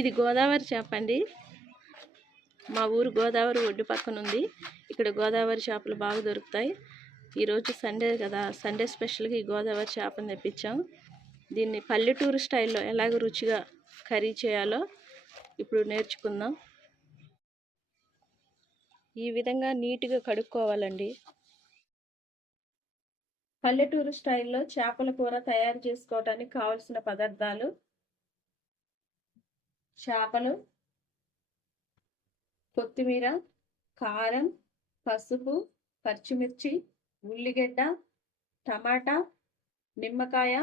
ఇది గోదావరి చేప అండి. మా ఊరు గోదావరి ఒడ్డు పక్కన ఉంది. ఇక్కడ గోదావరి చేపలు బాగా దొరుకుతాయి. ఈరోజు సండే కదా, సండే స్పెషల్గా ఈ గోదావరి చేపను తెప్పించాం. దీన్ని పల్లెటూరు స్టైల్లో ఎలాగ రుచిగా కర్రీ చేయాలో ఇప్పుడు నేర్చుకుందాం. ఈ విధంగా నీట్గా కడుక్కోవాలండి. పల్లెటూరు స్టైల్లో చేపల కూర తయారు చేసుకోవడానికి కావలసిన పదార్థాలు: చేపలు, కొత్తిమీర, కారం, పసుపు, పచ్చిమిర్చి, ఉల్లిగడ్డ, టమాటా, నిమ్మకాయ,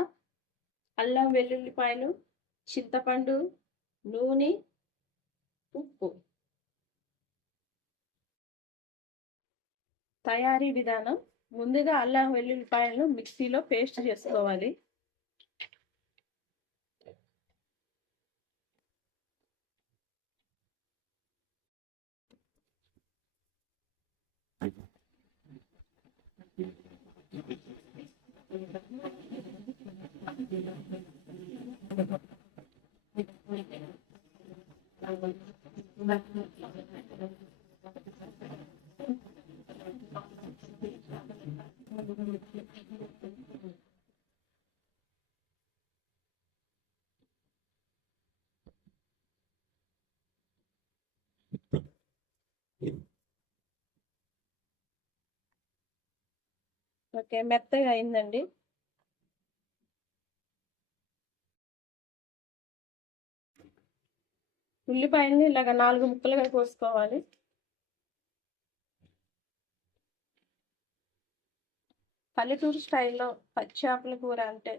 అల్లం వెల్లుల్లిపాయలు, చింతపండు, నూనె, ఉప్పు. తయారీ విధానం: ముందుగా అల్లం వెల్లుల్లిపాయలను మిక్సీలో పేస్ట్ చేసుకోవాలి. ఓకే, మెత్తగా అయిందండి. ఉల్లిపాయల్ని ఇలాగ 4 ముక్కలుగా కోసుకోవాలి. పల్లెటూరు స్టైల్లో పచ్చి చేపల కూర అంటే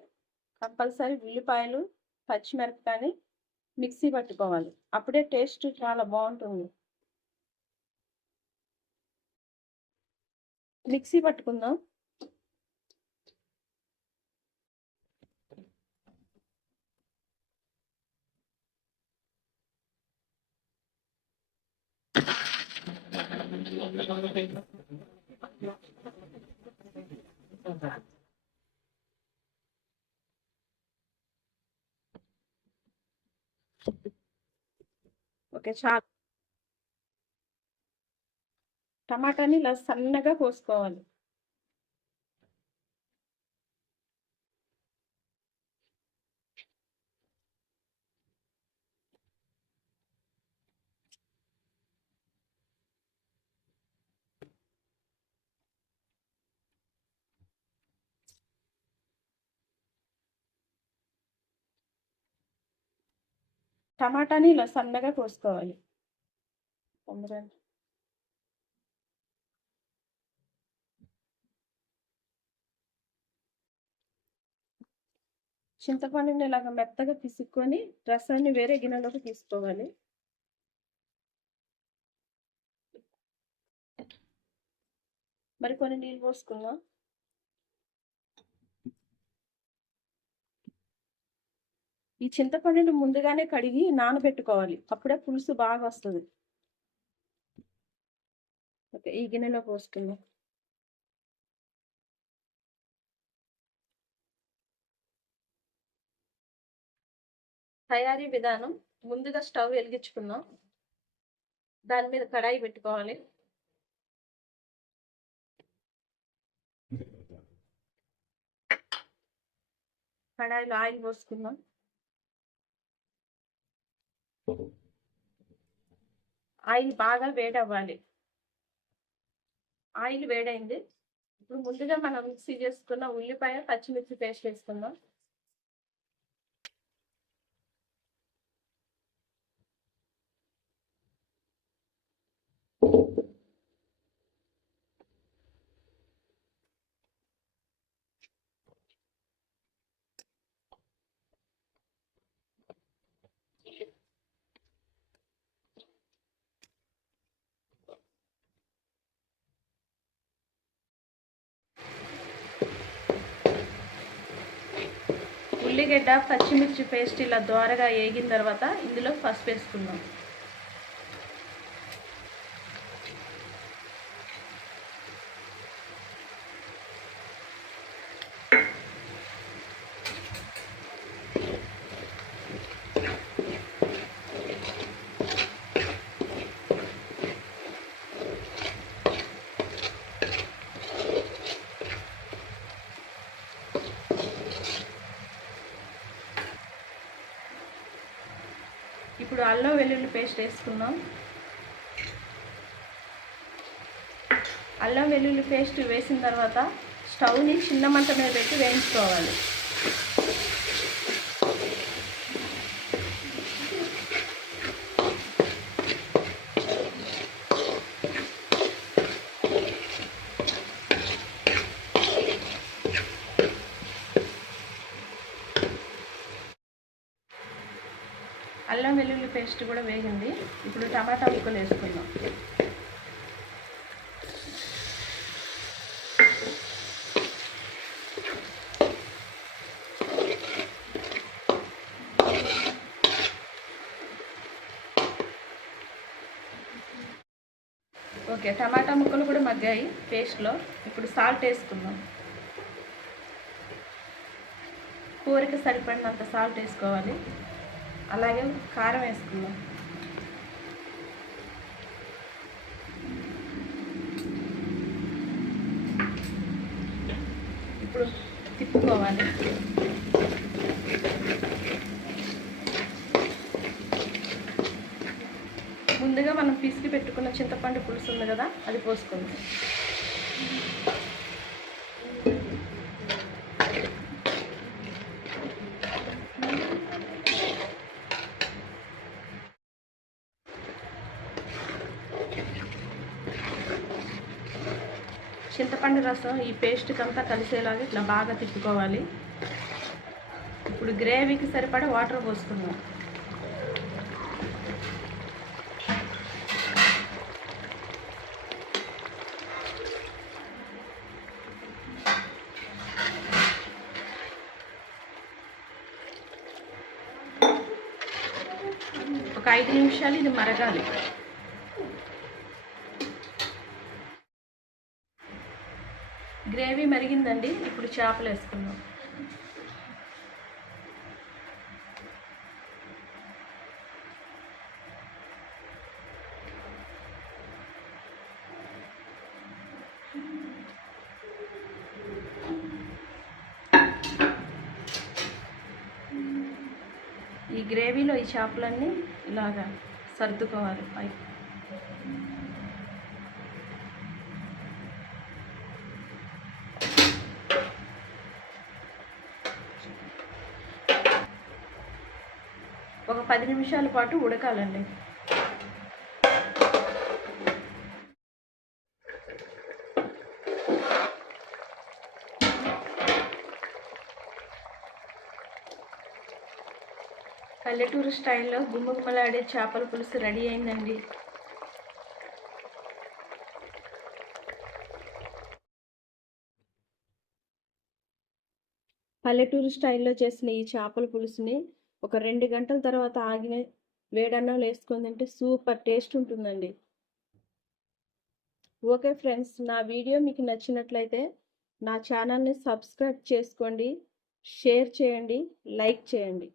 కంపల్సరీ ఉల్లిపాయలు, పచ్చిమిరపకాయని మిక్సీ పట్టుకోవాలి. అప్పుడే టేస్ట్ చాలా బాగుంటుంది. మిక్సీ పట్టుకుందాం. ఓకే, చాలు. టమాటాని ఇలా సన్నగా కోసుకోవాలి. టమాటాని ఇలా సన్నగా కోసుకోవాలి. చింతపండుని ఇలాగ మెత్తగా పిసుక్కొని రసాన్ని వేరే గిన్నెలోకి తీసుకోవాలి. మరి కొన్ని నీళ్ళు పోసుకుందాం. ఈ చింతపండుని ముందుగానే కడిగి నానబెట్టుకోవాలి, అప్పుడే పులుసు బాగా వస్తుంది. ఓకే, ఈ గిన్నెలో పోసుకుందాం. తయారీ విధానం: ముందుగా స్టవ్ వెలిగించుకుందాం. దాని మీద కడాయి పెట్టుకోవాలి. కడాయిలో ఆయిల్ పోసుకుందాం. ఆయిల్ బాగా వేడవ్వాలి. ఆయిల్ వేడైంది. ఇప్పుడు ముందుగా మనం మిక్సీ చేసుకున్న ఉల్లిపాయ, పచ్చిమిర్చి పేస్ట్ వేసుకుందాం. ఉల్లిగడ్డ, పచ్చిమిర్చి పేస్ట్ ఇలా దోరగా వేగిన తర్వాత ఇందులో పసుపు వేసుకుందాం. ఇప్పుడు అల్లం వెల్లుల్లి పేస్ట్ వేసుకుందాం. అల్లం వెల్లుల్లి పేస్ట్ వేసిన తర్వాత స్టవ్ని చిన్న మంట మీద పెట్టి వేయించుకోవాలి. అల్లం వెల్లుల్లి పేస్ట్ కూడా వేగింది. ఇప్పుడు టమాటా ముక్కలు వేసుకుందాం. ఓకే, టమాటా ముక్కలు కూడా మగ్గాయి పేస్ట్లో. ఇప్పుడు సాల్ట్ వేసుకుందాం. కూరకి సరిపడినంత సాల్ట్ వేసుకోవాలి. అలాగే కారం వేసుకుందాం. ఇప్పుడు తిప్పుకోవాలి. ముందుగా మనం పిసికి పెట్టుకున్న చింతపండు పులుసు ఉంది కదా, అది పోసుకుందాం. చింతపండు రసం ఈ పేస్ట్కి అంతా కలిసేలాగా ఇట్లా బాగా తిప్పుకోవాలి. ఇప్పుడు గ్రేవీకి సరిపడా వాటర్ పోసుకుందాం. ఒక 5 నిమిషాలు ఇది మరగాలి. గ్రేవీ మరిగిందండి. ఇప్పుడు చేపలు వేసుకుందాం. ఈ గ్రేవీలో ఈ చేపలన్నీ ఇలాగా సర్దుకోవాలి పైకి. ఒక 10 నిమిషాల పాటు ఉడకాలండి. పల్లెటూరు స్టైల్లో గుమ్మగుమ్మలాడే చేపల పులుసు రెడీ అయిందండి. పల్లెటూరు స్టైల్లో చేసిన ఈ చేపల పులుసుని ఒక 2 గంటల తర్వాత ఆగిన వేడన్నంలో వేసుకొని తింటే సూపర్ టేస్ట్ ఉంటుందండి. ఓకే ఫ్రెండ్స్, నా వీడియో మీకు నచ్చినట్లయితే నా ఛానల్ని సబ్స్క్రైబ్ చేసుకోండి, షేర్ చేయండి, లైక్ చేయండి.